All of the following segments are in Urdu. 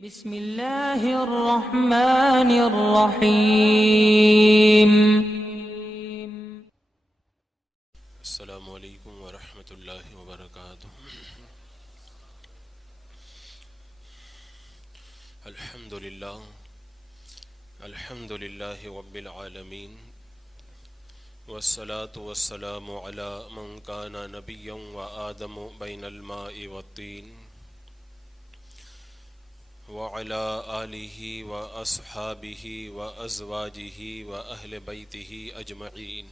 بسم اللہ الرحمن الرحیم۔ السلام علیکم ورحمۃ اللہ وبرکاتہ۔ الحمد للہ رب العالمین، والصلاة والسلام علی من کان نبیا وآدم بین الماء والطین، وعلى آلہ واصحابہ وازواجہ واہل بیتہ اجمعین،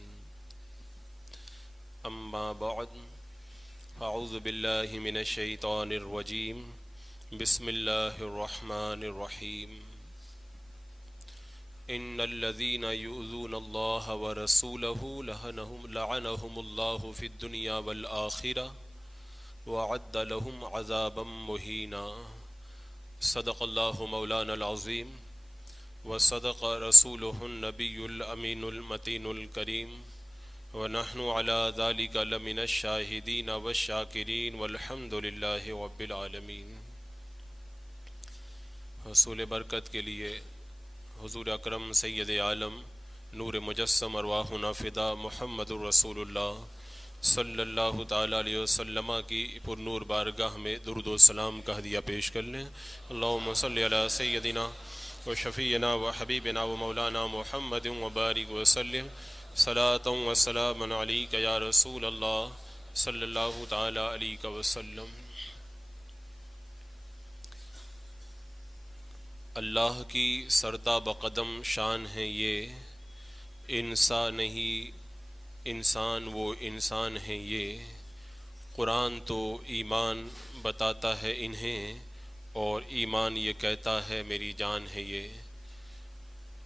اما بعد، اعوذ باللہ من الشیطان الرجیم، بسم اللہ الرحمن الرحیم۔ ان الذین یؤذون اللہ ورسولہ لعنہم اللہ فی الدنیا والآخرہ وأعد لهم عذابا مہینا۔ صدق اللہ مولانا العظیم وصدق رسولہ النبی الامین المتین الکریم، ونحن علی ذلک لمن الشاہدین والشاکرین والحمد للہ رب العالمین۔ حصول برکت کے لیے حضور اکرم سید عالم نور مجسم ارواحنا فدا محمد الرسول اللہ صلی اللہ تعالیٰ علیہ وسلم کی پر نور بارگاہ میں درود و سلام کا ہدیہ پیش کر لیں۔ اللہم صلی علی سیدنا و شفیعنا و حبیبنا و مولانا محمد وبارک وسلم، صلاۃ و سلام علیک یا رسول اللہ صلی اللہ تعالیٰ علیہ وسلم۔ اللہ کی سرتا بقدم شان ہے یہ، انسان نہیں انسان وہ انسان ہے یہ، قرآن تو ایمان بتاتا ہے انہیں، اور ایمان یہ کہتا ہے میری جان ہے یہ۔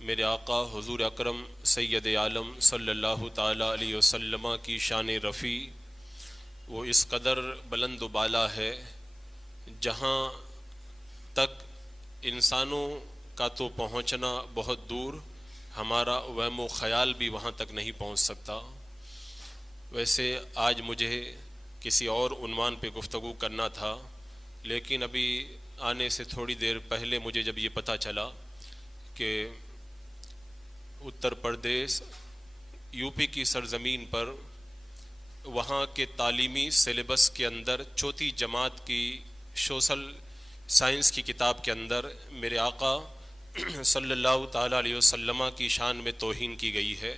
میرے آقا حضور اکرم سید عالم صلی اللہ تعالیٰ علیہ وسلم کی شان رفیع وہ اس قدر بلند و بالا ہے، جہاں تک انسانوں کا تو پہنچنا بہت دور، ہمارا وہم و خیال بھی وہاں تک نہیں پہنچ سکتا۔ ویسے آج مجھے کسی اور عنوان پہ گفتگو کرنا تھا، لیکن ابھی آنے سے تھوڑی دیر پہلے مجھے جب یہ پتہ چلا کہ اتر پردیش یو پی کی سرزمین پر وہاں کے تعلیمی سلیبس کے اندر چوتھی جماعت کی سوشل سائنس کی کتاب کے اندر میرے آقا صلی اللہ تعالیٰ علیہ وسلم کی شان میں توہین کی گئی ہے،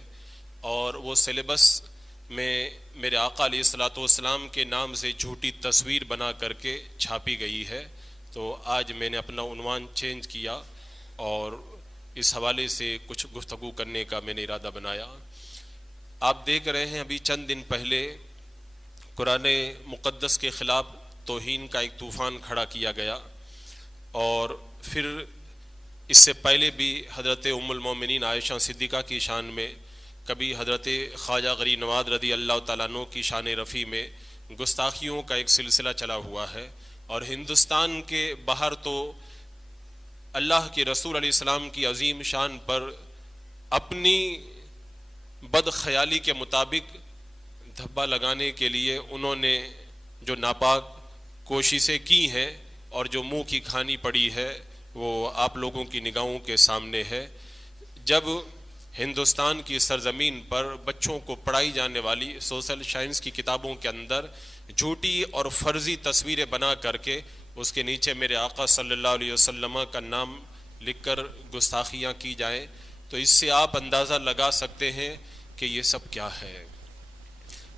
اور وہ سلیبس میں میرے آقا علیہ الصلوۃ والسلام کے نام سے جھوٹی تصویر بنا کر کے چھاپی گئی ہے۔ تو آج میں نے اپنا عنوان چینج کیا اور اس حوالے سے کچھ گفتگو کرنے کا میں نے ارادہ بنایا۔ آپ دیکھ رہے ہیں ابھی چند دن پہلے قرآن مقدس کے خلاف توہین کا ایک طوفان کھڑا کیا گیا، اور پھر اس سے پہلے بھی حضرت ام المومنین عائشہ صدیقہ کی شان میں، کبھی حضرت خواجہ غریب نواز رضی اللہ تعالیٰ عنہ کی شان رفیع میں گستاخیوں کا ایک سلسلہ چلا ہوا ہے، اور ہندوستان کے باہر تو اللہ کے رسول علیہ السلام کی عظیم شان پر اپنی بد خیالی کے مطابق دھبا لگانے کے لیے انہوں نے جو ناپاک کوششیں کی ہیں اور جو منہ کی کھانی پڑی ہے وہ آپ لوگوں کی نگاہوں کے سامنے ہے۔ جب ہندوستان کی سرزمین پر بچوں کو پڑھائی جانے والی سوشل سائنس کی کتابوں کے اندر جھوٹی اور فرضی تصویریں بنا کر کے اس کے نیچے میرے آقا صلی اللہ علیہ وسلم کا نام لکھ کر گستاخیاں کی جائیں، تو اس سے آپ اندازہ لگا سکتے ہیں کہ یہ سب کیا ہے۔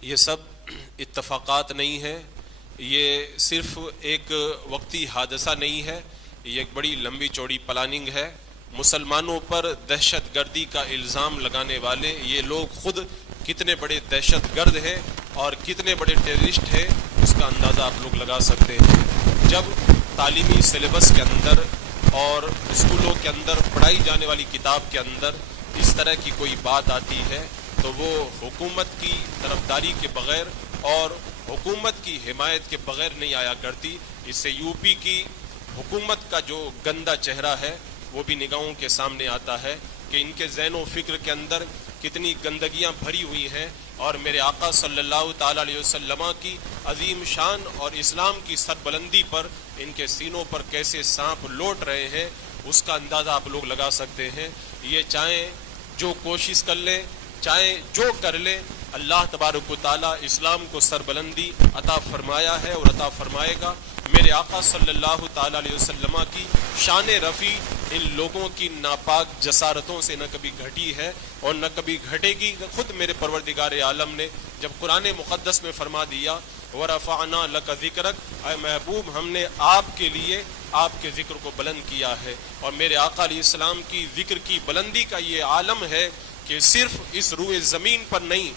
یہ سب اتفاقات نہیں ہیں، یہ صرف ایک وقتی حادثہ نہیں ہے، یہ ایک بڑی لمبی چوڑی پلاننگ ہے۔ مسلمانوں پر دہشت گردی کا الزام لگانے والے یہ لوگ خود کتنے بڑے دہشت گرد ہیں اور کتنے بڑے ٹیررسٹ ہیں، اس کا اندازہ آپ لوگ لگا سکتے ہیں۔ جب تعلیمی سلیبس کے اندر اور اسکولوں کے اندر پڑھائی جانے والی کتاب کے اندر اس طرح کی کوئی بات آتی ہے تو وہ حکومت کی طرفداری کے بغیر اور حکومت کی حمایت کے بغیر نہیں آیا کرتی۔ اس سے یو پی کی حکومت کا جو گندا چہرہ ہے وہ بھی نگاہوں کے سامنے آتا ہے کہ ان کے ذہن و فکر کے اندر کتنی گندگیاں بھری ہوئی ہیں اور میرے آقا صلی اللہ تعالی علیہ وسلم کی عظیم شان اور اسلام کی سربلندی پر ان کے سینوں پر کیسے سانپ لوٹ رہے ہیں اس کا اندازہ آپ لوگ لگا سکتے ہیں۔ یہ چاہیں جو کوشش کر لیں، چاہے جو کر لیں، اللہ تبارک و تعالیٰ اسلام کو سربلندی عطا فرمایا ہے اور عطا فرمائے گا۔ میرے آقا صلی اللہ تعالیٰ علیہ وسلم کی شان رفیع ان لوگوں کی ناپاک جسارتوں سے نہ کبھی گھٹی ہے اور نہ کبھی گھٹے گی۔ خود میرے پروردگار عالم نے جب قرآن مقدس میں فرما دیا وَرَفَعْنَا لَكَ ذِكْرَكَ، اے محبوب ہم نے آپ کے لیے آپ کے ذکر کو بلند کیا ہے، اور میرے آقا علیہ السلام کی ذکر کی بلندی کا یہ عالم ہے کہ صرف اس روئے زمین پر نہیں،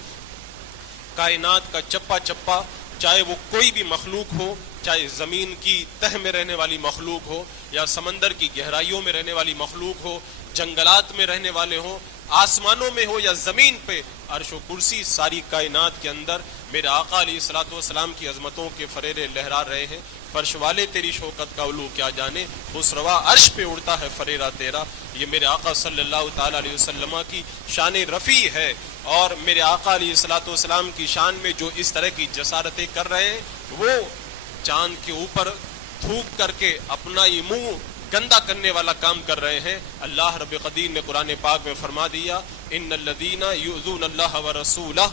کائنات کا چپا چپا، چاہے وہ کوئی بھی مخلوق ہو، چاہے زمین کی تہ میں رہنے والی مخلوق ہو یا سمندر کی گہرائیوں میں رہنے والی مخلوق ہو، جنگلات میں رہنے والے ہوں، آسمانوں میں ہو یا زمین پہ، عرش و کرسی، ساری کائنات کے اندر میرے آقا علیہ الصلوۃ والسلام کی عظمتوں کے فریرے لہرا رہے ہیں۔ فرش والے تیری شوکت کا علو کیا جانے، خسروا عرش پہ اڑتا ہے فریرہ تیرا۔ یہ میرے آقا صلی اللہ تعالیٰ علیہ وسلم کی شان رفیع ہے، اور میرے آقا علیہ الصلوۃ والسلام کی شان میں جو اس طرح کی جسارتیں کر رہے ہیں وہ چاند کے اوپر تھوک کر کے اپنا یہ منہ گندا کرنے والا کام کر رہے ہیں۔ اللہ رب قدیر نے قرآن پاک میں فرما دیا ان الذین یؤذون اللہ ورسولہ،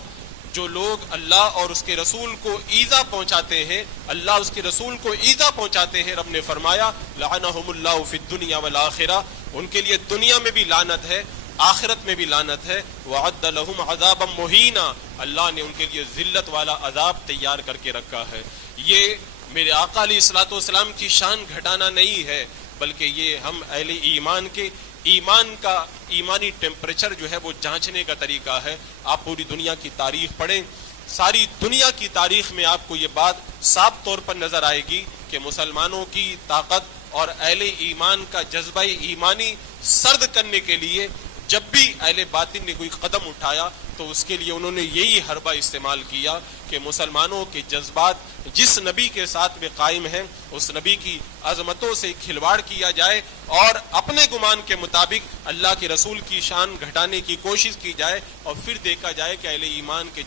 جو لوگ اللہ اور اس کے رسول کو ایذا پہنچاتے ہیں، اللہ اس کے رسول کو ایذا پہنچاتے ہیں، رب نے فرمایا لعنہم اللہ فی الدنیا والآخرہ، ان کے لیے دنیا میں بھی لعنت ہے، آخرت میں بھی لعنت ہے۔ وعد لہم عذابا مہینا، اللہ نے ان کے لیے ذلت والا عذاب تیار کر کے رکھا ہے۔ یہ میرے آقا علیہ الصلوۃ والسلام کی شان گھٹانا نہیں ہے، بلکہ یہ ہم اہل ایمان کے ایمان کا ایمانی ٹیمپریچر جو ہے وہ جانچنے کا طریقہ ہے۔ آپ پوری دنیا کی تاریخ پڑھیں، ساری دنیا کی تاریخ میں آپ کو یہ بات صاف طور پر نظر آئے گی کہ مسلمانوں کی طاقت اور اہل ایمان کا جذبہ ایمانی سرد کرنے کے لیے جب بھی اہل باطن نے کوئی قدم اٹھایا تو اس کے لیے انہوں نے یہی حربہ استعمال کیا کہ مسلمانوں کے جذبات جس نبی کے ساتھ میں قائم ہیں اس نبی کی عظمتوں سے کھلواڑ کیا جائے اور اپنے گمان کے مطابق اللہ کے رسول کی شان گھٹانے کی کوشش کی جائے، اور پھر دیکھا جائے کہ اہل ایمان کے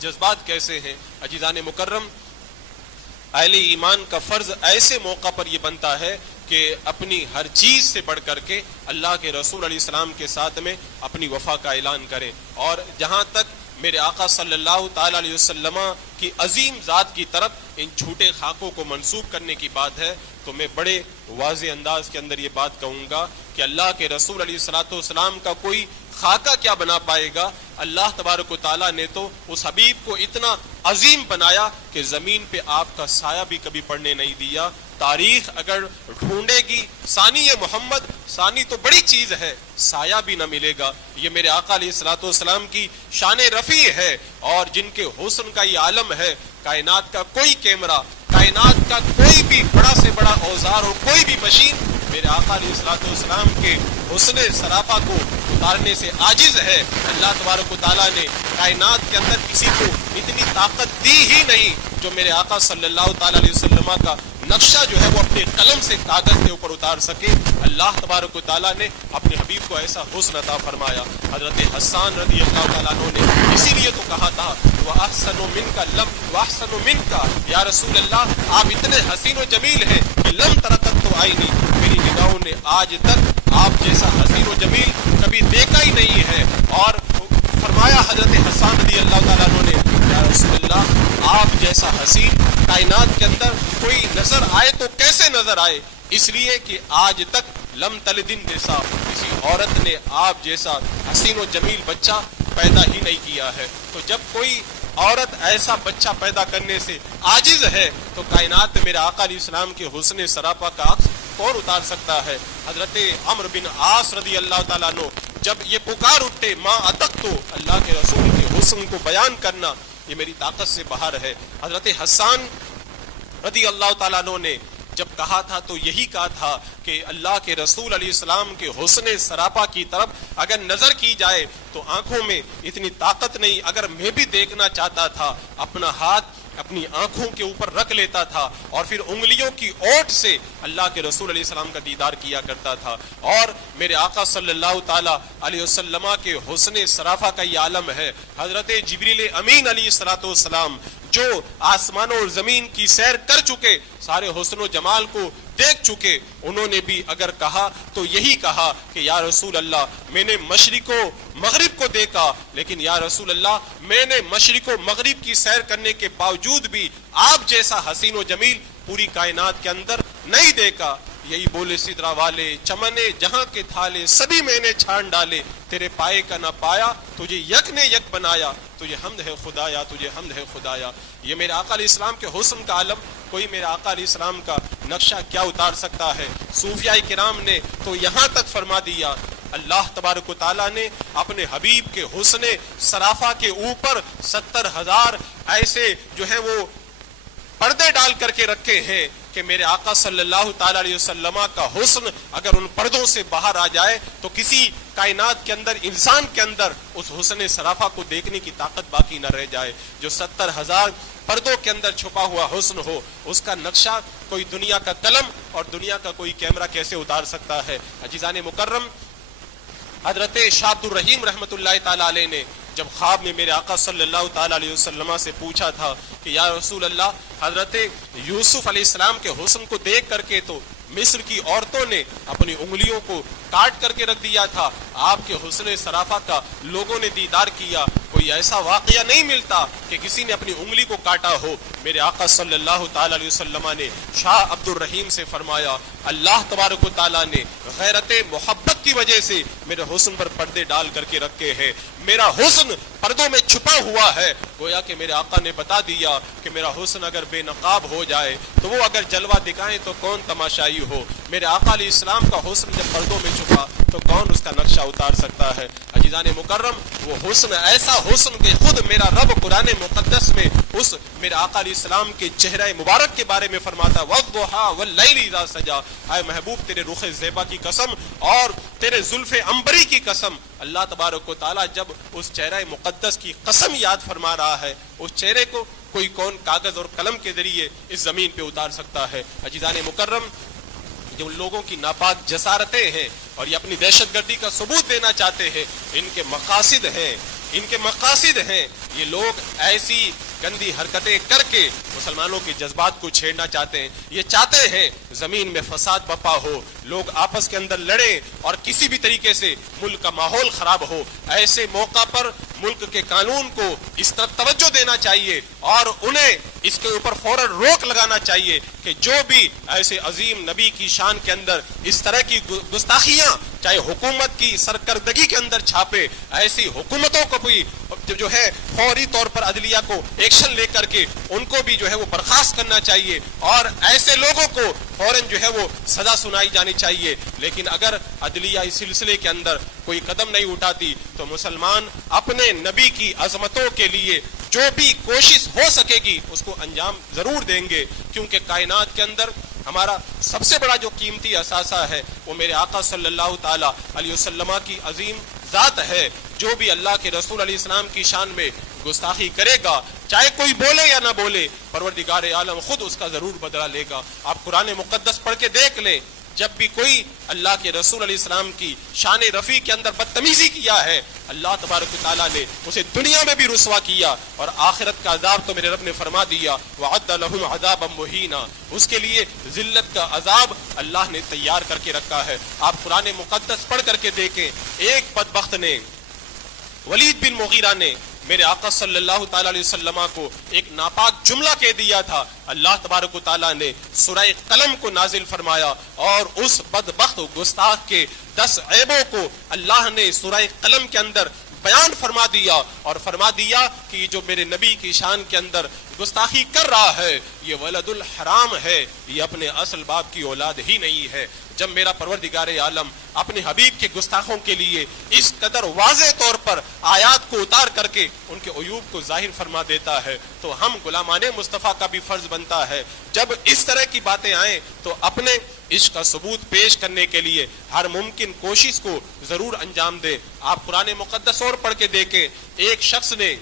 جذبات کیسے ہیں۔ عزیزان مکرم، اہل ایمان کا فرض ایسے موقع پر یہ بنتا ہے کہ اپنی ہر چیز سے بڑھ کر کے اللہ کے رسول علیہ السلام کے ساتھ میں اپنی وفا کا اعلان کریں۔ اور جہاں تک میرے آقا صلی اللہ تعالیٰ علیہ وسلم کی عظیم ذات کی طرف ان جھوٹے خاکوں کو منسوب کرنے کی بات ہے تو میں بڑے واضح انداز کے اندر یہ بات کہوں گا کہ اللہ کے رسول علیہ الصلوۃ والسلام کا کوئی خاکہ کیا بنا پائے گا۔ اللہ تبارک و تعالیٰ نے تو اس حبیب کو اتنا عظیم بنایا کہ زمین پہ آپ کا سایہ بھی کبھی پڑنے نہیں دیا۔ تاریخ اگر ڈھونڈے گی ثانی محمد، ثانی تو بڑی چیز ہے، سایہ بھی نہ ملے گا۔ یہ میرے آقا علیہ الصلوۃ والسلام کی شان رفیع ہے، اور جن کے حسن کا یہ عالم ہے، کائنات کا کوئی کیمرہ، کائنات کا کوئی بھی بڑا سے بڑا اوزار اور کوئی بھی مشین میرے آقا علیہ الصلوۃ والسلام کے حسن سراپا کو اتارنے سے عاجز ہے۔ اللہ تبارک و تعالیٰ نے کائنات کے اندر کسی کو اتنی طاقت دی ہی نہیں جو میرے آقا صلی اللہ تعالیٰ علیہ وسلم کا نقشہ جو ہے وہ اپنے قلم سے کاغذ کے اوپر اتار سکے۔ اللہ تبارک و تعالیٰ نے اپنے حبیب کو ایسا حسن عطا فرمایا۔ حضرت حسان رضی اللہ تعالیٰ عنہ نے اسی لیے تو کہا تھا وَأَحْسَنُ مِنْكَ لَمْ وَأَحْسَنُ مِنْكَ، یا رسول اللہ آپ اتنے حسین و جمیل ہیں کہ لم ترقت تو آئی نہیں، میری نگاہوں نے آج تک آپ جیسا حسین و جمیل کبھی دیکھا ہی نہیں ہے۔ اور فرمایا حضرت حسان رضی اللہ تعالیٰ عنہ نے یا رسول اللہ آپ جیسا حسین کائنات کے اندر کوئی نظر آئے تو کیسے نظر آئے، اس لیے کہ آج تک لم تلد النساء، کسی عورت نے آپ جیسا حسین و جمیل بچہ پیدا ہی نہیں کیا ہے۔ تو جب کوئی عورت ایسا بچہ پیدا کرنے سے عاجز ہے تو کائنات میں میرے آقا علیہ السلام کے حسن سراپا کا عکس کون اتار سکتا ہے۔ حضرت عمرو بن عاص رضی اللہ تعالیٰ عنہ جب یہ پکار اٹھے ماں اتق تو، اللہ کے رسول کے حسن کو بیان کرنا یہ میری طاقت سے باہر ہے۔ حضرت حسان رضی اللہ تعالیٰ عنہ نے جب کہا تھا تو یہی کہا تھا کہ اللہ کے رسول علیہ السلام کے حسن سراپا کی طرف اگر نظر کی جائے تو آنکھوں میں اتنی طاقت نہیں، اگر میں بھی دیکھنا چاہتا تھا اپنا ہاتھ اپنی آنکھوں کے اوپر رکھ لیتا تھا اور پھر انگلیوں کی اوٹ سے اللہ کے رسول علیہ السلام کا دیدار کیا کرتا تھا. اور میرے آقا صلی اللہ تعالی علیہ وسلم کے حسن صرافہ کا یہ عالم ہے. حضرت جبریل امین علیہ الصلوۃ والسلام جو آسمانوں اور زمین کی سیر کر چکے, سارے حسن و جمال کو دیکھ چکے, انہوں نے بھی اگر کہا تو یہی کہا کہ یا رسول اللہ میں نے مشرق و مغرب کو دیکھا, لیکن یا رسول اللہ میں نے مشرق و مغرب کی سیر کرنے کے باوجود بھی آپ جیسا حسین و جمیل پوری کائنات کے اندر نہیں دیکھا. یہی بولے سدرا والے چمنے جہاں کے تھالے سبھی میں نے چھان ڈالے, تیرے پائے کا نہ پایا تجھے یک نے یک بنایا, تجھے حمد ہے خدایا تجھے حمد ہے خدایا. یہ میرے آقا علیہ السلام کے حسن کا عالم کوئی میرے آقا علیہ السلام کا نقشہ کیا اتار سکتا ہے. صوفیاء کرام نے تو یہاں تک فرما دیا, اللہ تبارک و تعالیٰ نے اپنے حبیب کے حسن صرافہ کے اوپر 70,000 ایسے جو ہے وہ پردے ڈال کر کے رکھے ہیں کہ میرے آقا صلی اللہ تعالی علیہ وسلم کا حسن اگر ان پردوں سے باہر آ جائے تو کسی کائنات کے اندر, انسان کے اندر اس حسن صرافہ کو دیکھنے کی طاقت باقی نہ رہ جائے. جو 70,000 پردوں کے اندر چھپا ہوا حسن ہو, اس کا نقشہ کوئی دنیا کا قلم اور دنیا کا کوئی کیمرہ کیسے اتار سکتا ہے. عزیزان مکرم, حضرت شاہ عبد الرحیم رحمۃ اللہ تعالی علیہ نے جب خواب میں میرے آقا صلی اللہ تعالی علیہ وسلم سے پوچھا تھا کہ یا رسول اللہ, حضرت یوسف علیہ السلام کے حسن کو دیکھ کر کے تو مصر کی عورتوں نے اپنی انگلیوں کو کاٹ کر کے رکھ دیا تھا, آپ کے حسن صرافہ کا لوگوں نے دیدار کیا, کوئی ایسا واقعہ نہیں ملتا کہ کسی نے اپنی انگلی کو کاٹا ہو. میرے آقا صلی اللہ تعالی علیہ وسلم نے شاہ عبد الرحیم سے فرمایا, اللہ تبارک و تعالیٰ نے غیرت محبت کی وجہ سے میرے حسن پر پردے ڈال کر کے رکھے ہیں, میرا حسن پردوں میں چھپا ہوا ہے. گویا کہ میرے آقا نے بتا دیا کہ میرا حسن اگر بے نقاب ہو جائے تو وہ اگر جلوہ دکھائیں تو کون تماشائی ہو. میرے آقا علیہ السلام کا حسن جب پردوں میں چھپا تو کون اس کا نقشہ اتار سکتا ہے. عزیزان مکرم, وہ حسن ایسا حسن کہ خود میرا رب قرآن مقدس میں اس میرے آقا علیہ السلام کے چہرہ مبارک کے بارے میں فرماتا, وَالضُّحَىٰ وَاللَّيْلِ اِذَا سَجَىٰ, اے محبوب تیرے رخ زیبا کی قسم اور تیرے زلف عنبری کی قسم. اللہ تبارک و تعالیٰ جب اس چہرہ مقدس کی قسم یاد فرما رہا ہے, اس چہرے کو کوئی کون کاغذ اور قلم کے ذریعے اس زمین پہ اتار سکتا ہے. عزیزان مکرم, جو لوگوں کی ناپاک جسارتیں ہیں اور یہ اپنی دہشت گردی کا ثبوت دینا چاہتے ہیں, ان کے مقاصد ہیں یہ لوگ ایسی گندی حرکتیں کر کے مسلمانوں کے جذبات کو چھیڑنا چاہتے ہیں. یہ چاہتے ہیں زمین میں فساد بپا ہو, لوگ آپس کے اندر لڑیں اور کسی بھی طریقے سے ملک کا ماحول خراب ہو. ایسے موقع پر ملک کے قانون کو اس طرف توجہ دینا چاہیے اور انہیں اس کے اوپر فوراً روک لگانا چاہیے کہ جو بھی ایسے عظیم نبی کی شان کے اندر اس طرح کی گستاخیاں چاہے حکومت کی سرکردگی کے اندر چھاپے, ایسی حکومتوں کو بھی جو ہے فوری طور پر عدلیہ کو ایکشن لے کر کے ان کو بھی جو ہے وہ برخاست کرنا چاہیے اور ایسے لوگوں کو فوراً جو ہے وہ سزا سنائی جانی چاہیے. لیکن اگر عدلیہ اس سلسلے کے اندر کوئی قدم نہیں اٹھاتی تو مسلمان اپنے نبی کی عظمتوں کے لیے جو بھی کوشش ہو سکے گی اس کو انجام ضرور دیں گے, کیونکہ کائنات کے اندر ہمارا سب سے بڑا جو قیمتی اثاثہ ہے وہ میرے آقا صلی اللہ تعالی علیہ وسلم کی عظیم ذات ہے. جو بھی اللہ کے رسول علیہ السلام کی شان میں گستاخی کرے گا, چاہے کوئی بولے یا نہ بولے, پروردگار عالم خود اس کا ضرور بدلہ لے گا. آپ قرآن مقدس پڑھ کے دیکھ لیں, جب بھی کوئی اللہ کے رسول علیہ السلام کی شان رفیع کے اندر بدتمیزی کیا ہے, اللہ تبارک و تعالیٰ نے اسے دنیا میں بھی رسوا کیا اور آخرت کا عذاب تو میرے رب نے فرما دیا, وَعَدَّ لَهُمْ عَذَابًا مُهِينًا, اس کے لیے ذلت کا عذاب اللہ نے تیار کر کے رکھا ہے. آپ قرآن مقدس پڑھ کر کے دیکھیں, ایک بدبخت نے, ولید بن مغیرہ نے میرے آقا صلی اللہ تعالی علیہ وسلم کو ایک ناپاک جملہ کہہ دیا تھا. اللہ تبارک و تعالیٰ نے سورہ قلم کو نازل فرمایا اور اس بدبخت گستاخ کے 10 عیبوں کو اللہ نے سورہ قلم کے اندر بیان فرما دیا اور فرما دیا کہ یہ جو میرے نبی کی شان کے اندر گستاخی کر رہا ہے یہ ولد الحرام ہے, یہ اپنے اصل باپ کی اولاد ہی نہیں ہے. جب میرا پروردگار عالم اپنے حبیب کے گستاخوں کے لیے اس قدر واضح طور پر آیات کو اتار کر کے ان کے عیوب کو ظاہر فرما دیتا ہے تو ہم غلامان مصطفیٰ کا بھی فرض بنتا ہے جب اس طرح کی باتیں آئیں تو اپنے عشق کا ثبوت پیش کرنے کے لیے ہر ممکن کوشش کو ضرور انجام دیں. آپ قرآن مقدس اور پڑھ کے دیکھیں, ایک شخص نے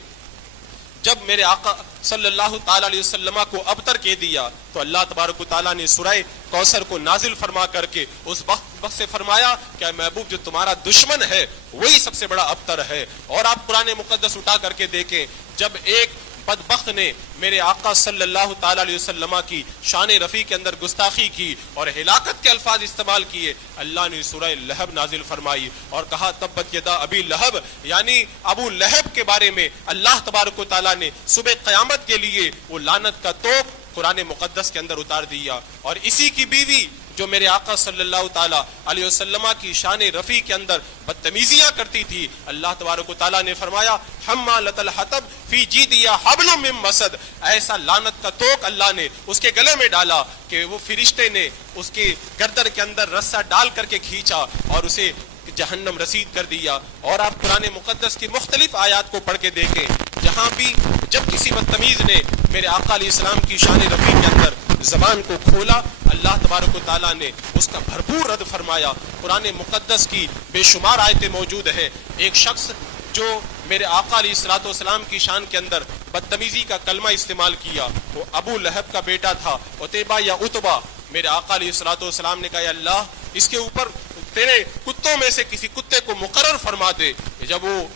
جب میرے آقا صلی اللہ تعالی علیہ وسلم کو ابتر کہہ دیا تو اللہ تبارک و تعالیٰ نے سورہ کوثر کو نازل فرما کر کے اس وقت سے فرمایا کہ اے محبوب جو تمہارا دشمن ہے وہی سب سے بڑا ابتر ہے۔ اور آپ قرآن مقدس اٹھا کر کے دیکھیں، جب ایک بدبخت نے میرے آقا صلی اللہ تعالی علیہ وسلم کی شان رفیع کے اندر گستاخی کی اور ہلاکت کے الفاظ استعمال کیے، اللہ نے سورہ لہب نازل فرمائی اور کہا تبت یدا ابی لہب، یعنی ابو لہب کے بارے میں اللہ تبارک و تعالیٰ نے صبح قیامت کے لیے وہ لعنت کا توپ قرآن مقدس کے اندر اتار دیا۔ اور اسی کی بیوی جو میرے آقا صلی اللہ تعالیٰ علیہ وسلم کی شان رفیع کے اندر بدتمیزیاں کرتی تھی، اللہ تبارک و تعالیٰ نے فرمایا حمالۃ الحطب فی جیدہا حبل من مسد، ایسا لعنت کا توق اللہ نے اس کے گلے میں ڈالا کہ وہ فرشتے نے اس کے گردن کے اندر رسہ ڈال کر کے کھینچا اور اسے جہنم رسید کر دیا۔ اور آپ قرآن مقدس کی مختلف آیات کو پڑھ کے دیکھیں، جہاں بھی جب کسی بدتمیز نے میرے آقا علیہ السلام کی شان رفیع کے اندر زبان کو کھولا، اللہ تبارک و تعالیٰ نے اس کا بھرپور رد فرمایا۔ قرآن مقدس کی بے شمار آیتیں موجود ہیں۔ ایک شخص جو میرے آقا علیہ الصلوۃ والسلام کی شان کے اندر بدتمیزی کا کلمہ استعمال کیا، وہ ابو لہب کا بیٹا تھا، عتیبہ یا عتبہ۔ میرے آقا علیہ الصلوۃ والسلام نے کہا یا اللہ اس کے اوپر تیرے کتوں میں سے کسی کتے کو مقرر فرما دے۔ جب وہ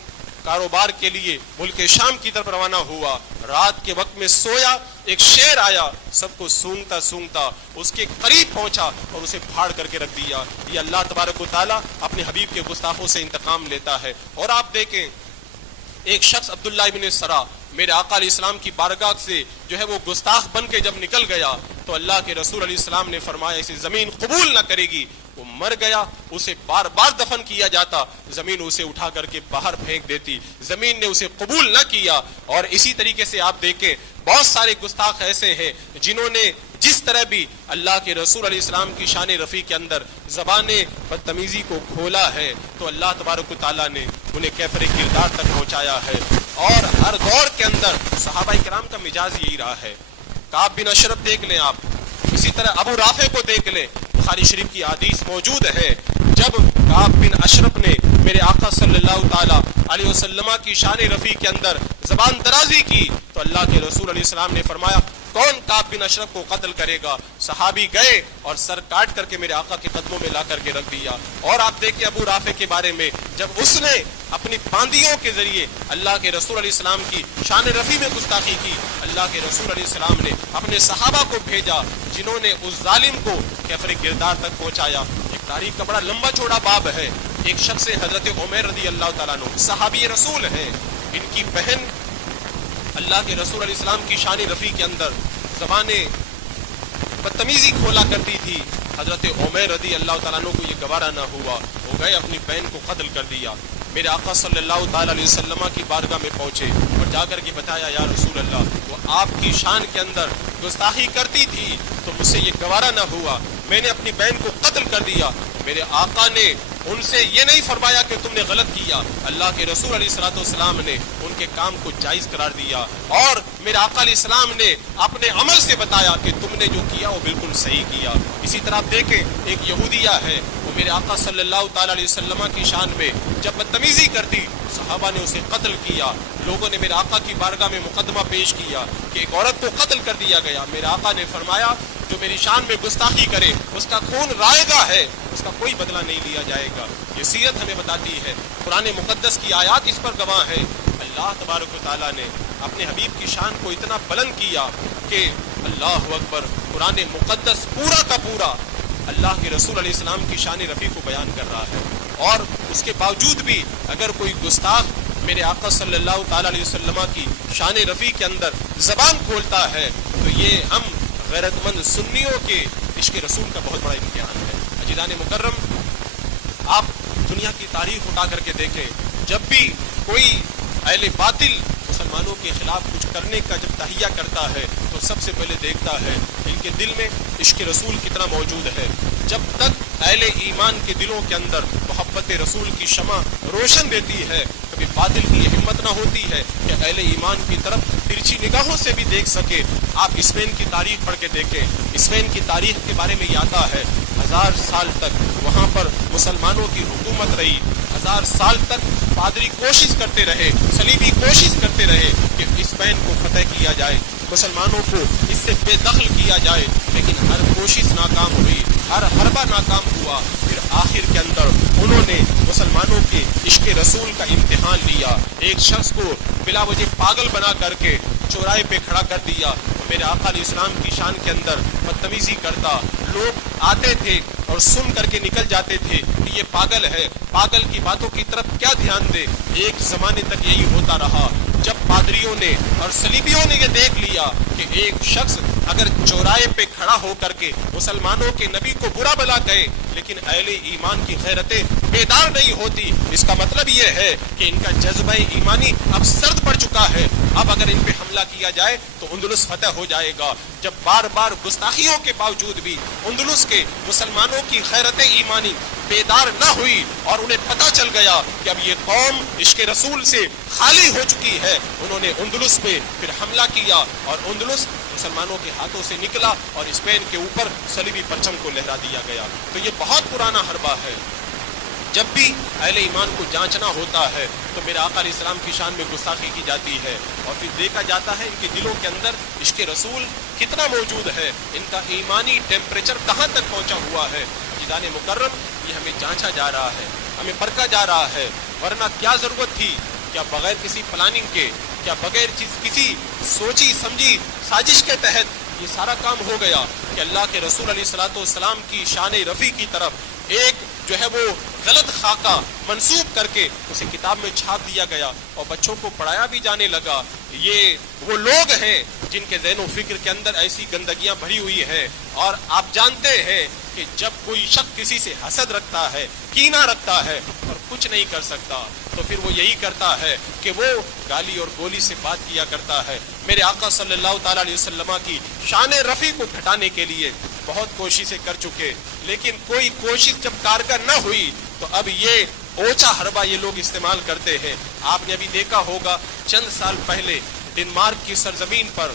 کاروبار کے لیے ملک شام کی طرف روانہ ہوا، رات کے وقت میں سویا، ایک شیر آیا، سب کو سونگتا سونگتا اس کے قریب پہنچا اور اسے پھاڑ کر کے رکھ دیا۔ یہ اللہ تبارک و تعالیٰ اپنے حبیب کے گستاخوں سے انتقام لیتا ہے۔ اور آپ دیکھیں ایک شخص عبداللہ ابن سرا میرے آقا علیہ السلام کی بارگاہ سے جو ہے وہ گستاخ بن کے جب نکل گیا تو اللہ کے رسول علیہ السلام نے فرمایا اسے زمین قبول نہ کرے گی۔ وہ مر گیا، اسے بار بار دفن کیا جاتا، زمین اسے اٹھا کر کے باہر پھینک دیتی، زمین نے اسے قبول نہ کیا۔ اور اسی طریقے سے آپ دیکھیں بہت سارے گستاخ ایسے ہیں جنہوں نے جس طرح بھی اللہ کے رسول علیہ السلام کی شان رفیع کے اندر زبان بدتمیزی کو کھولا ہے تو اللہ تبارک و تعالیٰ نے انہیں کیفر کردار تک پہنچایا ہے۔ اور ہر دور کے اندر صحابہ کرام کا مزاج یہی رہا ہے۔ کعب بن اشرف دیکھ لیں آپ، اسی طرح ابو رافع کو دیکھ لیں، بخاری شریف کی حدیث موجود ہے جب کعب بن اشرف نے میرے آقا صلی اللہ تعالی علیہ وسلم کی شان رفیع کے اندر زبان درازی کی تو اللہ کے رسول علیہ السلام نے فرمایا کون کعب بن اشرف کو قتل کرے گا؟ صحابی گئے اور سر کاٹ کر کے میرے آقا کے قدموں میں لا کر کے رکھ دیا۔ اور آپ دیکھیں ابو رافع کے بارے میں جب اس نے اپنی باندیوں کے ذریعے اللہ کے رسول علیہ السلام کی شان رفیع میں گستاخی کی، اللہ کے رسول علیہ السلام نے اپنے صحابہ کو بھیجا جنہوں نے اس ظالم کو کیفر کردار تک پہنچایا۔ ایک تاریخ کا بڑا لمبا چوڑا باب ہے۔ ایک شخص حضرت عمیر رضی اللہ تعالیٰ عنہ صحابی رسول ہیں، ان کی بہن اللہ کے رسول علیہ السلام کی شان رفیع کے اندر زبانیں بدتمیزی کھولا کرتی تھی۔ حضرت عمیر رضی اللہ تعالیٰ عنہ کو یہ گوارا نہ ہوا، وہ گئے اپنی بہن کو قتل کر دیا۔ میرے آقا صلی اللہ تعالیٰ علیہ وسلم کی بارگاہ میں پہنچے اور جا کر کے بتایا یا رسول اللہ وہ آپ کی شان کے اندر گستاخی کرتی تھی تو مجھ سے یہ گوارا نہ ہوا، میں نے اپنی بہن کو قتل کر دیا۔ میرے آقا نے ان سے یہ نہیں فرمایا کہ تم نے غلط کیا، اللہ کے رسول علیہ الصلوۃ والسلام نے ان کے کام کو جائز قرار دیا اور میرے آقا علیہ السلام نے اپنے عمل سے بتایا کہ تم نے جو کیا وہ بالکل صحیح کیا۔ اسی طرح آپ دیکھیں ایک یہودیہ ہے، وہ میرے آقا صلی اللہ تعالی علیہ وسلم کی شان میں جب بدتمیزی کرتی صحابہ نے اسے قتل کیا۔ لوگوں نے میرے آقا کی بارگاہ میں مقدمہ پیش کیا کہ ایک عورت کو قتل کر دیا گیا۔ میرے آقا نے فرمایا جو میری شان میں گستاخی کرے اس کا خون رائے گا ہے، اس کا کوئی بدلہ نہیں لیا جائے گا۔ یہ سیرت ہمیں بتاتی ہے، قرآن مقدس کی آیات اس پر گواہ ہے۔ اللہ تبارک و تعالیٰ نے اپنے حبیب کی شان کو اتنا بلند کیا کہ اللہ اکبر، قرآن مقدس پورا کا پورا اللہ کے رسول علیہ السلام کی شان رفیع کو بیان کر رہا ہے۔ اور اس کے باوجود بھی اگر کوئی گستاخ میرے آقا صلی اللہ تعالی علیہ وسلم کی شان رفیع کے اندر زبان کھولتا ہے تو یہ ہم غیرت مند سنیوں کے عشق رسول کا بہت بڑا امتحان ہے۔ عزیزان مکرم، آپ دنیا کی تاریخ اٹھا کر کے دیکھیں، جب بھی کوئی اہل باطل مسلمانوں کے خلاف کچھ کرنے کا جب تہیہ کرتا ہے تو سب سے پہلے دیکھتا ہے ان کے دل میں عشق رسول کتنا موجود ہے۔ جب تک اہل ایمان کے دلوں کے اندر محبت رسول کی شمع روشن دیتی ہے، کبھی باطل کی یہ ہمت نہ ہوتی ہے کہ اہل ایمان کی طرف ترچھی نگاہوں سے بھی دیکھ سکے۔ آپ اسپین کی تاریخ پڑھ کے دیکھیں، اسپین کی تاریخ کے بارے میں یہ آتا ہے 1000 سال تک وہاں پر مسلمانوں کی حکومت رہی، 1000 سال تک پادری کوشش کرتے رہے، صلیبی کوشش کرتے رہے کہ اسپین کو فتح کیا جائے، مسلمانوں کو اس سے بے دخل کیا جائے، لیکن ہر کوشش ناکام ہوئی، ہر حربہ ناکام ہوا۔ پھر آخر کے اندر انہوں نے مسلمانوں کے عشق رسول کا امتحان لیا، ایک شخص کو بلا وجہ پاگل بنا کر کے چوراہے پہ کھڑا کر دیا، میرے آقا علیہ السلام کی شان کے اندر بدتمیزی کرتا، لوگ آتے تھے اور سن کر کے نکل جاتے تھے کہ یہ پاگل ہے، پاگل کی باتوں کی طرف کیا دھیان دے۔ ایک زمانے تک یہی ہوتا رہا، جب پادریوں نے اور صلیبیوں نے یہ دیکھ لیا کہ ایک شخص اگر چوراہے پہ کھڑا ہو کر کے مسلمانوں کے نبی کو برا بلا کہے لیکن اہل ایمان کی غیرتیں بیدار نہیں ہوتی، اس کا مطلب یہ ہے کہ ان کا جذبہ ایمانی اب سرد پڑ چکا ہے، اب اگر ان پہ حملہ کیا جائے تو اندلس فتح ہو جائے گا۔ جب بار بار گستاخیوں کے باوجود بھی اندلس کے مسلمانوں کی غیرت ایمانی بیدار نہ ہوئی اور انہیں پتہ چل گیا کہ اب یہ قوم عشق رسول سے خالی ہو چکی ہے، انہوں نے اندلس پہ پھر حملہ کیا اور اندلس مسلمانوں کے ہاتھوں سے نکلا اور اسپین کے اوپر صلیبی پرچم کو لہرا دیا گیا۔ تو یہ بہت پرانا حربہ ہے۔ جب بھی اہل ایمان کو جانچنا ہوتا ہے تو میرے آقا علیہ السلام کی شان میں گستاخی کی جاتی ہے اور پھر دیکھا جاتا ہے ان کے دلوں کے اندر عشق رسول کتنا موجود ہے، ان کا ایمانی ٹیمپریچر کہاں تک پہنچا ہوا ہے۔ جیدان مکرم یہ ہمیں جانچا جا رہا ہے، ہمیں پرکھا جا رہا ہے، ورنہ کیا ضرورت تھی، کیا بغیر کسی پلاننگ کے، کیا بغیر کسی سوچی سمجھی سازش کے تحت یہ سارا کام ہو گیا کہ اللہ کے رسول علیہ الصلوۃ والسلام کی شان رفیع کی طرف ایک جو ہے وہ غلط خاکہ منسوب کر کے اسے کتاب میں چھاپ دیا گیا اور بچوں کو پڑھایا بھی جانے لگا۔ یہ وہ لوگ ہیں جن کے ذہن و فکر کے اندر ایسی گندگیاں بھری ہوئی ہیں، اور آپ جانتے ہیں کہ جب کوئی شخص کسی سے حسد رکھتا ہے، کینہ رکھتا ہے اور کچھ نہیں کر سکتا تو پھر وہ یہی کرتا ہے کہ وہ گالی اور گولی سے بات کیا کرتا ہے۔ میرے آقا صلی اللہ تعالیٰ علیہ وسلم کی شان رفیع کو گھٹانے کے لیے بہت کوششیں کر چکے، لیکن کوئی کوشش جب کارگر نہ ہوئی تو اب یہ اونچا حربہ یہ لوگ استعمال کرتے ہیں۔ آپ نے ابھی دیکھا ہوگا چند سال پہلے ڈنمارک کی سرزمین پر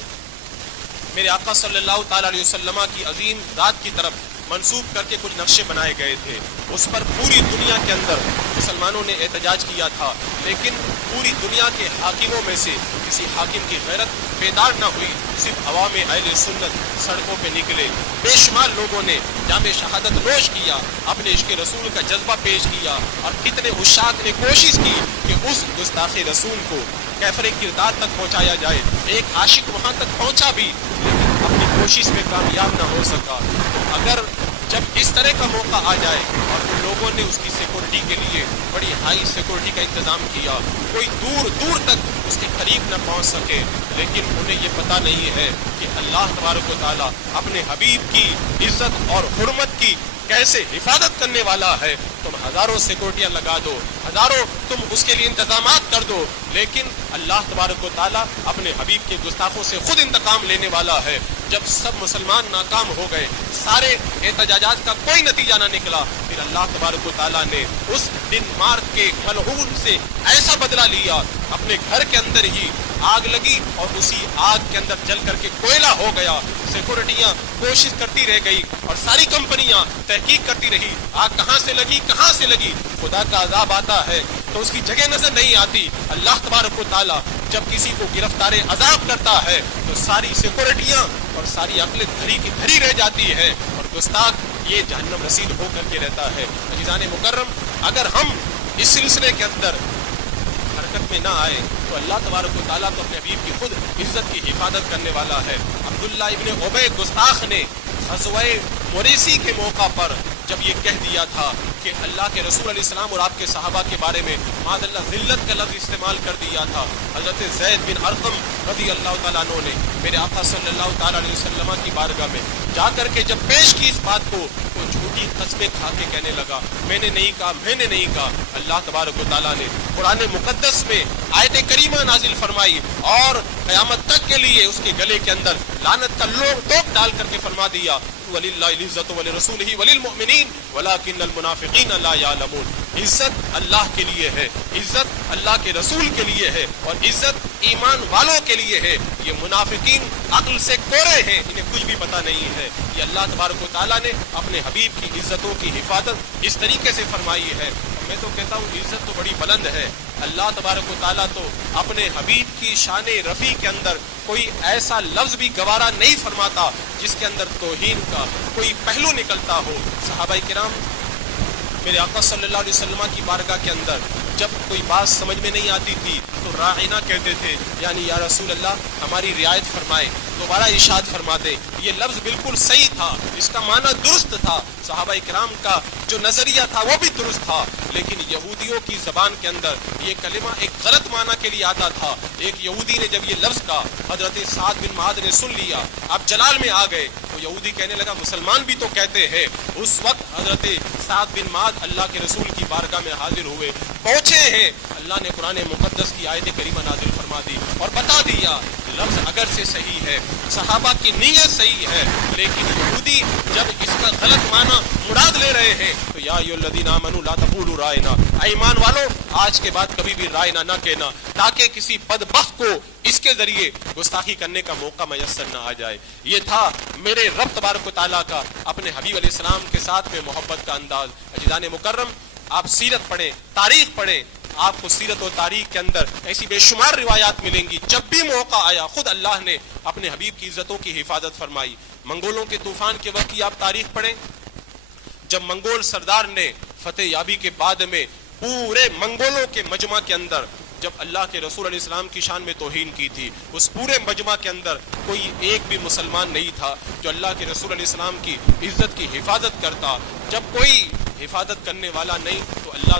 میرے آقا صلی اللہ تعالیٰ علیہ وسلم کی عظیم ذات کی طرف منسوب کر کے کچھ نقشے بنائے گئے تھے، اس پر پوری دنیا کے اندر مسلمانوں نے احتجاج کیا تھا، لیکن پوری دنیا کے حاکموں میں سے کسی حاکم کی غیرت بیدار نہ ہوئی، صرف عوام اہل سنت سڑکوں پہ نکلے، بے شمار لوگوں نے جام شہادت نوش کیا، اپنے عشق رسول کا جذبہ پیش کیا، اور کتنے عشاق نے کوشش کی کہ اس گستاخ رسول کو کیفر کردار تک پہنچایا جائے۔ ایک عاشق وہاں تک پہنچا بھی لیکن اپنی کوشش میں کامیاب نہ ہو سکا۔ تو اگر جب اس طرح کا موقع آ جائے اور ان لوگوں نے اس کی سیکورٹی کے لیے بڑی ہائی سیکورٹی کا انتظام کیا، کوئی دور دور تک اس کے قریب نہ پہنچ سکے، لیکن انہیں یہ پتہ نہیں ہے کہ اللہ تبارک و تعالیٰ اپنے حبیب کی عزت اور حرمت کی کیسے حفاظت کرنے والا ہے۔ تم ہزاروں سیکورٹیاں لگا دو، ہزاروں تم اس کے لیے انتظامات کر دو، لیکن اللہ تبارک و تعالیٰ اپنے حبیب کے گستاخوں سے خود انتقام لینے والا ہے۔ جب سب مسلمان ناکام ہو گئے، سارے احتجاجات کا کوئی نتیجہ نہ نکلا، پھر اللہ تبارک و تعالیٰ نے اس ڈنمارک کے ملعون سے ایسا بدلہ لیا، اپنے گھر کے اندر ہی آگ لگی اور اسی آگ کے اندر جل کر کے کوئلہ ہو گیا۔ سیکورٹیاں کوشش کرتی رہ گئی اور ساری کمپنیاں تحقیق کرتی رہی، آگ کہاں سے لگی کہاں سے لگی۔ خدا کا عذاب آتا ہے تو اس کی جگہ نظر نہیں آتی۔ اللہ تبارک و تعالیٰ جب کسی کو گرفتار عذاب کرتا ہے تو ساری سیکورٹیاں اور ساری عقلیں دھری کی دھری رہ جاتی ہے اور گستاخ یہ جہنم رسید ہو کر کے رہتا ہے۔ عزیزان مکرم، اگر ہم اس سلسلے کے اندر حرکت میں نہ آئے تو اللہ تبارک و تعالیٰ تو اپنے حبیب کی خود عزت کی حفاظت کرنے والا ہے۔ عبداللہ ابن ابی گستاخ نے غزوہ موریسی کے موقع پر جب یہ کہہ دیا تھا کہ اللہ کے رسول علیہ السلام اور آپ کے صحابہ کے بارے میں معاذ اللہ ذلت کا لفظ استعمال کر دیا تھا، حضرت زید بن ارقم رضی اللہ تعالیٰ عنہ نے میرے آقا صلی اللہ تعالیٰ علیہ وسلم کی بارگاہ میں جا کر کے جب پیش کی اس بات کو تو جھوٹی قسمیں کھا کے کہنے لگا، میں نے نہیں کہا، میں نے نہیں کہا۔ اللہ تبارک و تعالیٰ نے قرآن مقدس میں آیت کریمہ نازل فرمائی اور قیامت تک کے لیے اس کے گلے کے اندر لعنت کا لوگ ڈال کر کے فرما دیا، وللہ العزت ولرسولہ وللمؤمنین ولکن المنافقین لا یعلمون. عزت اللہ کے لیے ہے, عزت اللہ کے رسول کے لیے ہے, اور عزت ایمان والوں کے لیے ہے. یہ منافقین عقل سے کورے ہیں, انہیں کچھ بھی پتہ نہیں ہے. یہ اللہ تبارک و تعالیٰ نے اپنے حبیب کی عزتوں کی حفاظت اس طریقے سے فرمائی ہے. میں تو کہتا ہوں عزت تو بڑی بلند ہے. اللہ تبارک و تعالیٰ تو اپنے حبیب کی شان رفیع کے اندر کوئی ایسا لفظ بھی گوارا نہیں فرماتا جس کے اندر توہین کا کوئی پہلو نکلتا ہو. صحابہ کرام میرے آقا صلی اللہ علیہ وسلم کی بارگاہ کے اندر جب کوئی بات سمجھ میں نہیں آتی تھی تو راعنا کہتے تھے, یعنی یا رسول اللہ ہماری رعایت فرمائے, دوبارہ ارشاد فرما دے. یہ لفظ بالکل صحیح تھا, اس کا معنی درست تھا, صحابہ کرام کا جو نظریہ تھا وہ بھی درست تھا, لیکن یہودیوں کی زبان کے اندر یہ کلمہ ایک غلط معنی کے لیے آتا تھا. ایک یہودی نے جب یہ لفظ کا حضرت سعد بن معاذ نے سن لیا, آپ جلال میں آ گئے, تو یہودی کہنے لگا مسلمان بھی تو کہتے ہیں. اس وقت حضرت سعد بن معاذ اللہ کے رسول کی بارگاہ میں حاضر ہوئے, پہنچے ہیں. اللہ نے قرآن مقدس کی آیت کریمہ نازل فرما دی اور بتا دیا لفظ اگر سے صحیح ہے, صحابہ کی نیت صحیح ہے, لیکن یہودی جب اس کا غلط معنی مراد لے رہے ہیں تو یا ایھا الذین آمنوا لا تقولوا رائنا, ایمان والو آج کے بعد کبھی بھی رائنا نہ کہنا, تاکہ کسی بدبخت کو اس کے ذریعے گستاخی کرنے کا موقع میسر نہ آ جائے. یہ تھا میرے رب تبارک و تعالیٰ کا اپنے حبیب علیہ السلام کے ساتھ میں محبت کا انداز. عزیزان مکرم, آپ سیرت پڑھیں, تاریخ پڑھیں, آپ کو سیرت و تاریخ کے اندر ایسی بے شمار روایات ملیں گی. جب بھی موقع آیا خود اللہ نے اپنے حبیب کی عزتوں کی حفاظت فرمائی. منگولوں کے طوفان کے وقت کی آپ تاریخ پڑھیں, جب منگول سردار نے فتح یابی کے بعد میں پورے منگولوں کے مجمع کے اندر جب اللہ کے رسول علیہ السلام کی شان میں توہین کی تھی, اس پورے مجمع کے اندر کوئی ایک بھی مسلمان نہیں تھا جو اللہ کے رسول علیہ السلام کی عزت کی حفاظت کرتا. جب کوئی حفاظت کرنے والا نہیں تو اللہ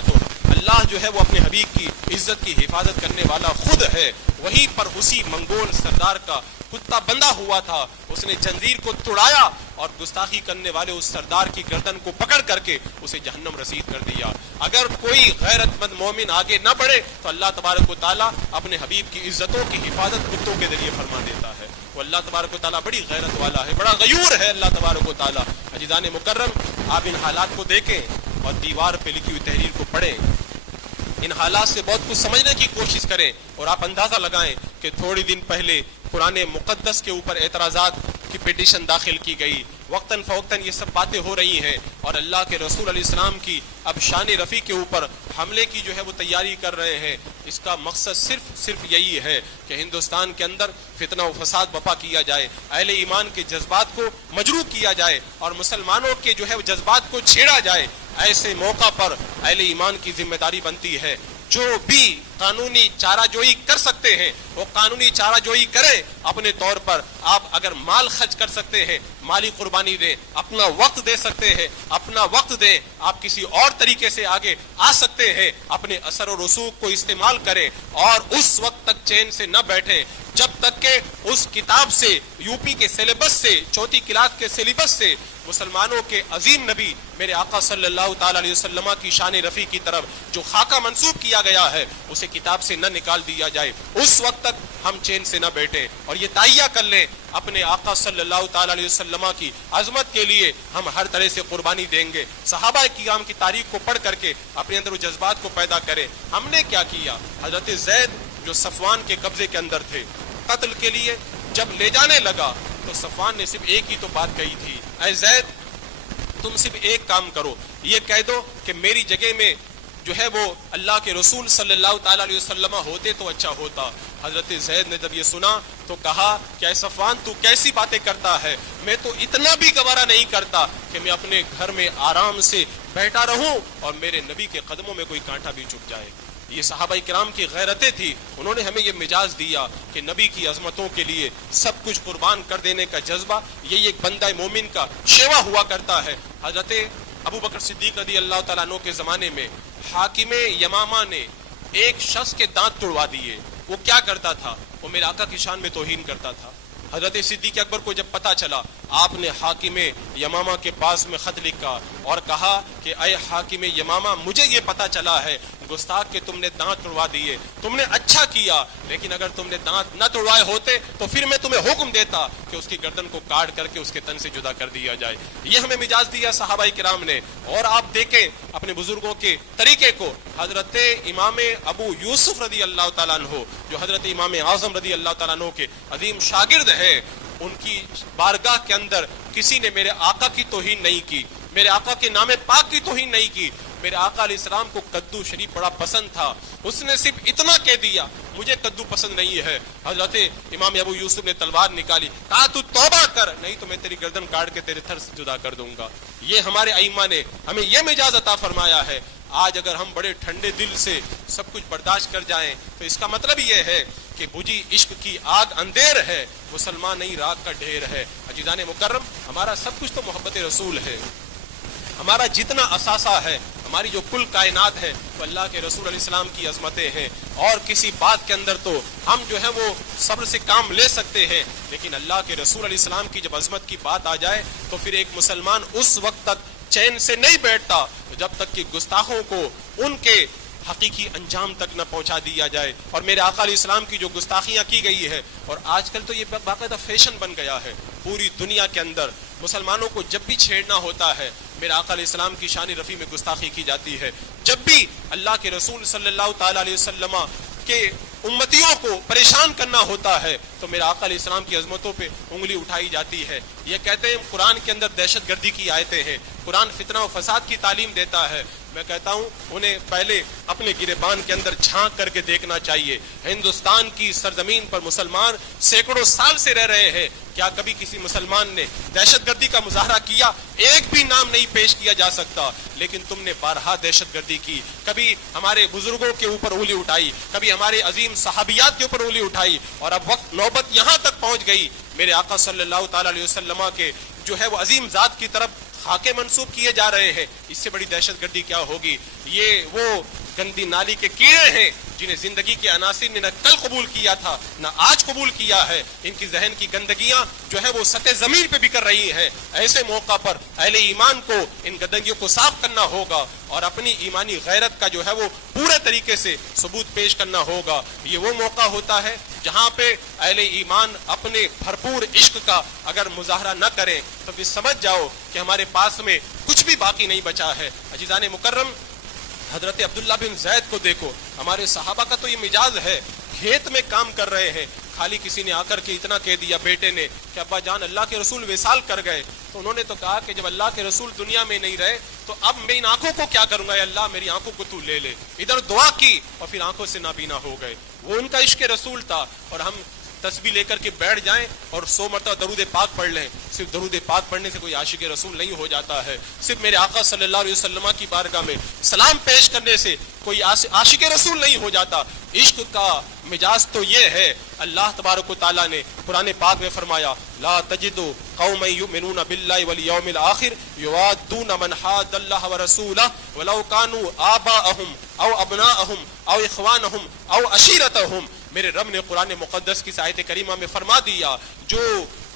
جو ہے وہ اپنے حبیب کی عزت کی حفاظت کرنے والا خود ہے. وہیں پر اسی منگول سردار کا کتا بندہ ہوا تھا, اس نے جنزیر کو توڑایا اور گستاخی کرنے والے اس سردار کی گردن کو پکڑ کر کے اسے جہنم رسید کر دیا. اگر کوئی غیرت مند مومن آگے نہ بڑھے تو اللہ تبارک و تعالیٰ اپنے حبیب کی عزتوں کی حفاظت کتوں کے ذریعے فرما دیتا ہے. وہ اللہ تبارک و تعالیٰ بڑی غیرت والا ہے, بڑا غیور ہے اللہ تبارک و تعالیٰ. عزیزان مکرم, آپ ان حالات کو دیکھیں اور دیوار پہ لکھی ہوئی تحریر کو پڑھیں, ان حالات سے بہت کچھ سمجھنے کی کوشش کریں, اور آپ اندازہ لگائیں کہ تھوڑی دن پہلے قرآن مقدس کے اوپر اعتراضات کی پیٹیشن داخل کی گئی, وقتاً فوقتاً یہ سب باتیں ہو رہی ہیں, اور اللہ کے رسول علیہ السلام کی اب شان رفیع کے اوپر حملے کی جو ہے وہ تیاری کر رہے ہیں. اس کا مقصد صرف یہی ہے کہ ہندوستان کے اندر فتنہ و فساد برپا کیا جائے, اہل ایمان کے جذبات کو مجروح کیا جائے اور مسلمانوں کے جو ہے وہ جذبات کو چھیڑا جائے. ایسے موقع پر اہل ایمان کی ذمہ داری بنتی ہے جو بھی قانونی چارہ جوئی کر سکتے ہیں وہ قانونی چارہ جوئی کریں. اپنے طور پر آپ اگر مال خرچ کر سکتے ہیں مالی قربانی دیں, اپنا وقت دے سکتے ہیں اپنا وقت دیں, آپ کسی اور طریقے سے آگے آ سکتے ہیں اپنے اثر و رسوخ کو استعمال کریں, اور اس وقت تک چین سے نہ بیٹھیں جب تک کہ اس کتاب سے, یو پی کے سلیبس سے, چوتھی کلاس کے سلیبس سے مسلمانوں کے عظیم نبی میرے آقا صلی اللہ تعالی علیہ وسلم کی شان رفیع کی طرف جو خاکہ منسوب کیا گیا ہے اسے کتاب سے نہ نکال دیا جائے. اس وقت تک ہم چین سے نہ بیٹھیں اور یہ تائیہ کر لیں اپنے آقا صلی اللہ تعالی علیہ وسلم کی عظمت کے لیے ہم ہر طرح سے قربانی دیں گے. صحابہ کرام کی تاریخ کو پڑھ کر کے اپنے اندر وہ جذبات کو پیدا کریں. ہم نے کیا کیا؟ حضرت زید جو صفوان کے قبضے کے اندر تھے, قتل کے لیے جب لے جانے لگا تو صفوان نے صرف ایک ہی تو بات کہی تھی, اے زید تم صرف ایک کام کرو, یہ کہہ دو کہ میری جگہ میں جو ہے وہ اللہ کے رسول صلی اللہ تعالی علیہ وسلم ہوتے تو اچھا ہوتا. حضرت زید نے جب یہ سنا تو کہا کہ اے صفوان تو کیسی باتیں کرتا ہے, میں تو اتنا بھی گوارا نہیں کرتا کہ میں اپنے گھر میں آرام سے بیٹھا رہوں اور میرے نبی کے قدموں میں کوئی کانٹا بھی چپ جائے. یہ صحابہ کرام کی غیرتیں تھی, انہوں نے ہمیں یہ مجاز دیا کہ نبی کی عظمتوں کے لیے سب کچھ قربان کر دینے کا جذبہ یہی ایک بندہ مومن کا شیوا ہوا کرتا ہے. حضرت ابو بکر صدیق رضی اللہ تعالیٰ عنہ کے زمانے میں حاکم یمامہ نے ایک شخص کے دانت توڑوا دیے. وہ کیا کرتا تھا؟ وہ میرے آقا کی شان میں توہین کرتا تھا. حضرت صدیق اکبر کو جب پتا چلا, آپ نے حاکم یمامہ کے پاس میں خط لکھا اور کہا کہ اے حاکم یمامہ مجھے یہ پتا چلا ہے گستاخ کہ تم نے دانت توڑوا دیے، تم نے اچھا کیا، لیکن اگر تم نے دانت نہ توڑوائے ہوتے تو پھر میں تمہیں حکم دیتا کہ اس کی گردن کو کاٹ کر کے اس کے تن سے جدا کر دیا جائے۔ یہ ہمیں مجاز دیا صحابہ کرام نے۔ اور آپ دیکھیں اپنے بزرگوں کے طریقے کو، حضرت امام ابو یوسف رضی اللہ تعالیٰ عنہ جو حضرت امام اعظم رضی اللہ تعالیٰ عنہ کے عظیم شاگرد ہیں، ان کی بارگاہ کے اندر کسی نے میرے آقا کی توہین نہیں کی، میرے آقا کے نام پاک کی توہین نہیں کی۔ میرے آقا علیہ السلام کو کدو شریف بڑا پسند تھا، اس نے صرف اتنا کہہ دیا مجھے کدو پسند نہیں ہے۔ حضرت امام ابو یوسف نے تلوار نکالی، کہا تو توبہ کر نہیں تو میں تیری گردن کاٹ کے تیرے تھر سے جدا کر دوں گا۔ یہ ہمارے ائمہ نے ہمیں یہ مجاز عطا فرمایا ہے۔ آج اگر ہم بڑے ٹھنڈے دل سے سب کچھ برداشت کر جائیں تو اس کا مطلب یہ ہے کہ بجھی عشق کی آگ اندھیر ہے، مسلمان نہیں راگ کا ڈھیر ہے۔ عزیزان مکرم، ہمارا سب کچھ تو محبت رسول ہے، ہمارا جتنا اثاثہ ہے، ہماری جو کل کائنات ہے وہ اللہ کے رسول علیہ السلام کی عظمتیں ہیں۔ اور کسی بات کے اندر تو ہم جو ہے وہ صبر سے کام لے سکتے ہیں، لیکن اللہ کے رسول علیہ السلام کی جب عظمت کی بات آ جائے تو پھر ایک مسلمان اس وقت تک چین سے نہیں بیٹھتا جب تک کہ گستاخوں کو ان کے حقیقی انجام تک نہ پہنچا دیا جائے۔ اور میرے آقا علیہ السلام کی جو گستاخیاں کی گئی ہے، اور آج کل تو یہ باقاعدہ فیشن بن گیا ہے پوری دنیا کے اندر، مسلمانوں کو جب بھی چھیڑنا ہوتا ہے میرے آقا علیہ السلام کی شان رفیع میں گستاخی کی جاتی ہے۔ جب بھی اللہ کے رسول صلی اللہ تعالی علیہ وسلم کے امتیوں کو پریشان کرنا ہوتا ہے تو میرے آقا علیہ السلام کی عظمتوں پہ انگلی اٹھائی جاتی ہے۔ یہ کہتے ہیں قرآن کے اندر دہشت گردی کی آیتیں ہیں، قرآن فتنہ و فساد کی تعلیم دیتا ہے۔ میں کہتا ہوں انہیں پہلے اپنے گریبان کے اندر جھانک کر کے دیکھنا چاہیے۔ ہندوستان کی سرزمین پر مسلمان سینکڑوں سال سے رہ رہے ہیں، کیا کبھی کسی مسلمان نے دہشت گردی کا مظاہرہ کیا؟ ایک بھی نام نہیں پیش کیا جا سکتا، لیکن تم نے بارہا دہشت گردی کی، کبھی ہمارے بزرگوں کے اوپر انگلی اٹھائی، کبھی ہمارے عظیم صحابیات کے اوپر انگلی اٹھائی، اور اب وقت نوبت یہاں تک پہنچ گئی میرے آقا صلی اللہ تعالی علیہ وسلم کے جو ہے وہ عظیم ذات کی طرف خاکے منسوب کیے جا رہے ہیں۔ اس سے بڑی دہشت گردی کیا ہوگی؟ یہ وہ گندی نالی کے کیڑے ہیں جنہیں زندگی کے عناصر نے نہ کل قبول کیا تھا نہ آج قبول کیا ہے۔ ان کی ذہن کی گندگیاں جو ہے وہ سطح زمین پہ بکھر رہی ہیں۔ ایسے موقع پر اہل ایمان کو ان گندگیوں کو صاف کرنا ہوگا اور اپنی ایمانی غیرت کا جو ہے وہ پورے طریقے سے ثبوت پیش کرنا ہوگا۔ یہ وہ موقع ہوتا ہے جہاں پہ اہل ایمان اپنے بھرپور عشق کا اگر مظاہرہ نہ کریں تو پھر سمجھ جاؤ کہ ہمارے پاس میں کچھ بھی باقی نہیں بچا ہے۔ عزیزان مکرم، حضرت عبداللہ بن زید کو دیکھو، ہمارے صحابہ کا تو یہ مجاز ہے، کھیت میں کام کر رہے ہیں، خالی کسی نے آ کر کے اتنا کہہ دیا بیٹے نے کہ ابا جان اللہ کے رسول وصال کر گئے، تو انہوں نے تو کہا کہ جب اللہ کے رسول دنیا میں نہیں رہے تو اب میں ان آنکھوں کو کیا کروں گا، اے اللہ میری آنکھوں کو تو لے لے۔ ادھر دعا کی اور پھر آنکھوں سے نابینا ہو گئے۔ وہ ان کا عشق رسول تھا، اور ہم تسبیح لے کر کے بیٹھ جائیں اور 100 مرتبہ درود پاک پڑھ لیں۔ صرف درود پاک پڑھنے سے کوئی عاشق رسول نہیں ہو جاتا ہے، صرف میرے آقا صلی اللہ علیہ وسلم کی بارگاہ میں سلام پیش کرنے سے کوئی عاشق رسول نہیں ہو جاتا۔ عشق کا مجاز تو یہ ہے، اللہ تبارک و تعالیٰ نے قرآن پاک میں فرمایا لا تجد قوما یؤمنون باللہ والیوم الآخر یوادون من حاد اللہ ورسولہ ولو کانوا آباءہم او ابناءہم او اخوانہم او عشیرتہم۔ میرے رب نے قرآن مقدس کی آیت کریمہ میں فرما دیا جو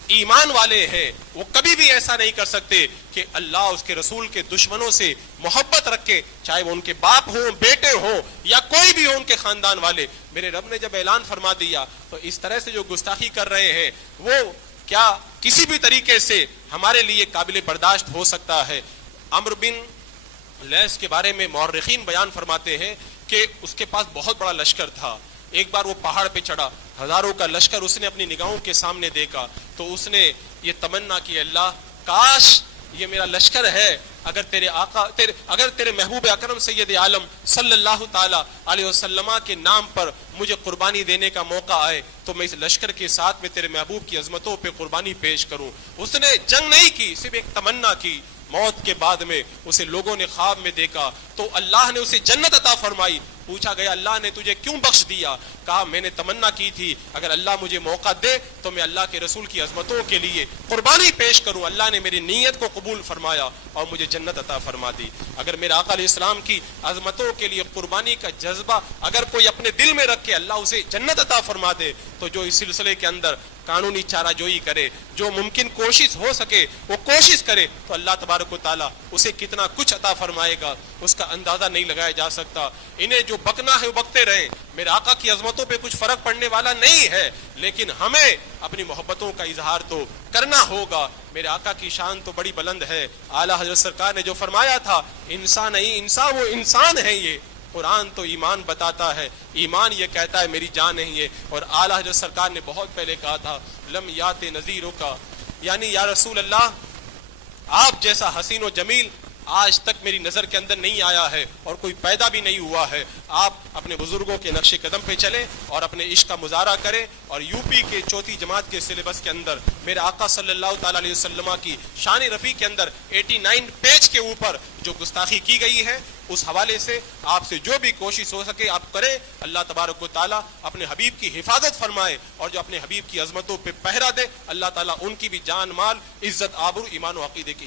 ایمان والے ہیں وہ کبھی بھی ایسا نہیں کر سکتے کہ اللہ اس کے رسول کے دشمنوں سے محبت رکھے، چاہے وہ ان کے باپ ہوں، بیٹے ہوں یا کوئی بھی ہو ان کے خاندان والے۔ میرے رب نے جب اعلان فرما دیا تو اس طرح سے جو گستاخی کر رہے ہیں وہ کیا کسی بھی طریقے سے ہمارے لیے قابل برداشت ہو سکتا ہے؟ عمرو بن لیث کے بارے میں مورخین بیان فرماتے ہیں کہ اس کے پاس بہت بڑا لشکر تھا۔ ایک بار وہ پہاڑ پہ چڑھا، ہزاروں کا لشکر اس نے اپنی نگاہوں کے سامنے دیکھا تو اس نے یہ تمنا کی اللہ کاش یہ میرا لشکر ہے، اگر تیرے محبوب اکرم سید عالم صلی اللہ تعالی علیہ وسلم کے نام پر مجھے قربانی دینے کا موقع آئے تو میں اس لشکر کے ساتھ میں تیرے محبوب کی عظمتوں پہ قربانی پیش کروں۔ اس نے جنگ نہیں کی، صرف ایک تمنا کی۔ موت کے بعد میں اسے لوگوں نے خواب میں دیکھا تو اللہ نے اسے جنت عطا فرمائی۔ پوچھا گیا اللہ نے تجھے کیوں بخش دیا؟ کہا میں نے تمنا کی تھی اگر اللہ مجھے موقع دے تو میں اللہ کے رسول کی عظمتوں کے لیے قربانی پیش کروں. اللہ نے میری نیت کو قبول فرمایا اور مجھے جنت عطا فرما دی. اگر میرے آقا علیہ السلام کی عظمتوں کے لیے قربانی کا جذبہ اگر کوئی اپنے دل میں رکھ کے اللہ اسے جنت عطا فرما دے, تو جو اس سلسلے کے اندر قانونی چارہ جوئی کرے, جو ممکن کوشش ہو سکے وہ کوشش کرے, تو اللہ تبارک و تعالیٰ اسے کتنا کچھ عطا فرمائے گا اس کا اندازہ نہیں لگایا جا سکتا. انہیں جو بکنا ہے وہ بکتے رہیں, میرے آقا کی عظمتوں پہ کچھ فرق پڑنے والا نہیں ہے, لیکن ہمیں اپنی محبتوں کا اظہار تو کرنا ہوگا. میرے آقا کی شان تو بڑی بلند ہے. اعلیٰ حضرت سرکار نے جو فرمایا تھا, انسان نہیں انسان وہ انسان ہے. یہ قرآن تو ایمان بتاتا ہے, ایمان یہ کہتا ہے میری جان ہے یہ. اور اعلیٰ حضرت سرکار نے بہت پہلے کہا تھا, لم یات نذیروں کا, یعنی یا رسول اللہ آپ جیسا حسین و جمیل آج تک میری نظر کے اندر نہیں آیا ہے اور کوئی پیدا بھی نہیں ہوا ہے. آپ اپنے بزرگوں کے نقش قدم پہ چلیں اور اپنے عشق کا مظاہرہ کریں. اور یو پی کے چوتھی جماعت کے سلیبس کے اندر میرے آقا صلی اللہ تعالیٰ علیہ وسلم کی شان رفیع کے اندر 89 پیج کے اوپر جو گستاخی کی گئی ہے, اس حوالے سے آپ سے جو بھی کوشش ہو سکے آپ کریں. اللہ تبارک و تعالیٰ اپنے حبیب کی حفاظت فرمائے, اور جو اپنے حبیب کی عظمتوں پہ پہرا دے اللہ تعالیٰ ان کی بھی جان مال عزت آبرو ایمان و عقیدے کی